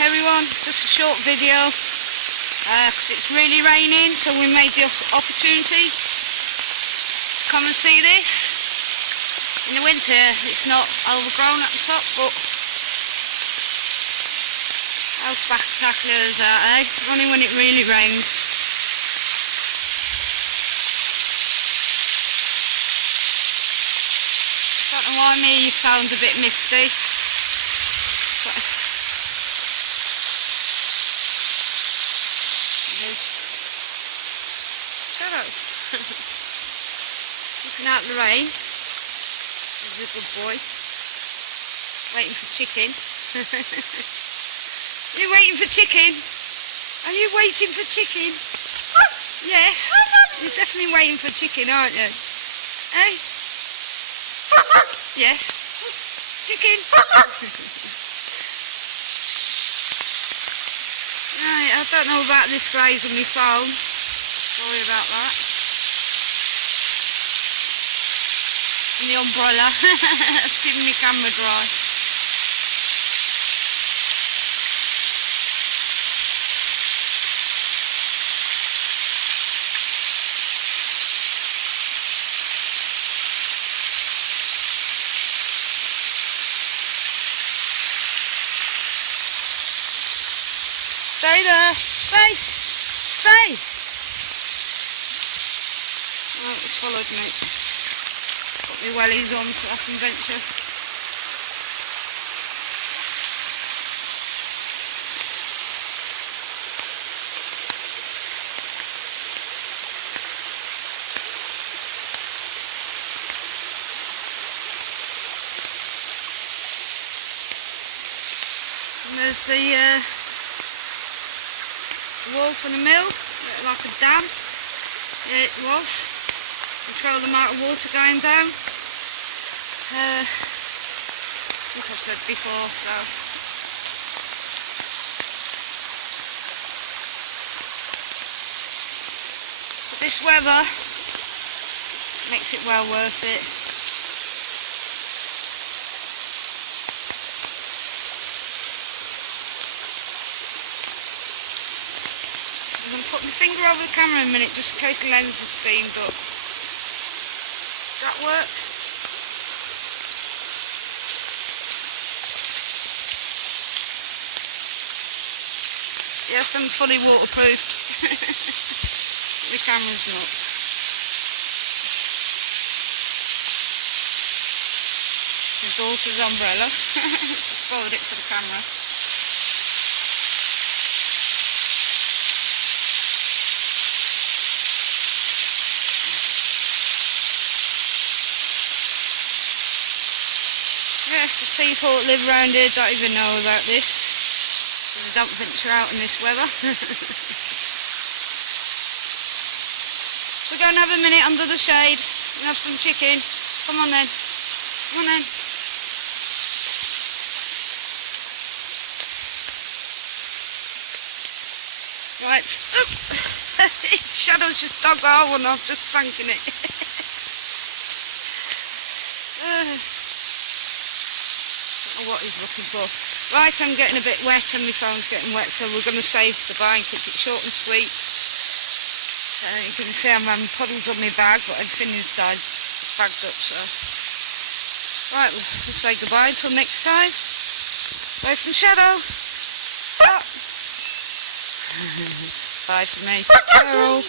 everyone, just a short video because it's really raining, so we made the opportunity. Come and see this. In the winter it's not overgrown at the top, but how spectacular is that, eh? Only when it really rains. I don't know why me sounds a bit misty. Shadow. Looking out the rain. He's a good boy. Waiting for chicken. You waiting for chicken? Are you waiting for chicken? Yes. You're definitely waiting for chicken, aren't you? Eh? Yes. Chicken. Right, I don't know about this glaze on my phone. Sorry about that. And the umbrella. It's giving me camera dry. Stay there. Stay. Stay. Oh, it's followed me. Put my wellies on so I can venture. And there's the wall from the mill, like a dam. It was. Control the amount of water going down. I think I've said before, so. But this weather makes it well worth it. I'm going to put my finger over the camera in a minute just in case the lens is steamed up. Does that work? Yes, I'm fully waterproofed. The camera's not. My daughter's umbrella. Just borrowed it for the camera. Yes, the people that live around here don't even know about this, because they don't venture out in this weather. We're going to have a minute under the shade and have some chicken. Come on then. Come on then. Right. Shadow's just dug a hole and I've just sunk in it. What he's looking for. Right, I'm getting a bit wet and my phone's getting wet, so we're going to stay goodbye and keep it short and sweet. You can see I'm having puddles on my bag, but everything inside's bagged up, so. Right, we'll say goodbye until next time. Bye from Shadow. Bye for me. Carol.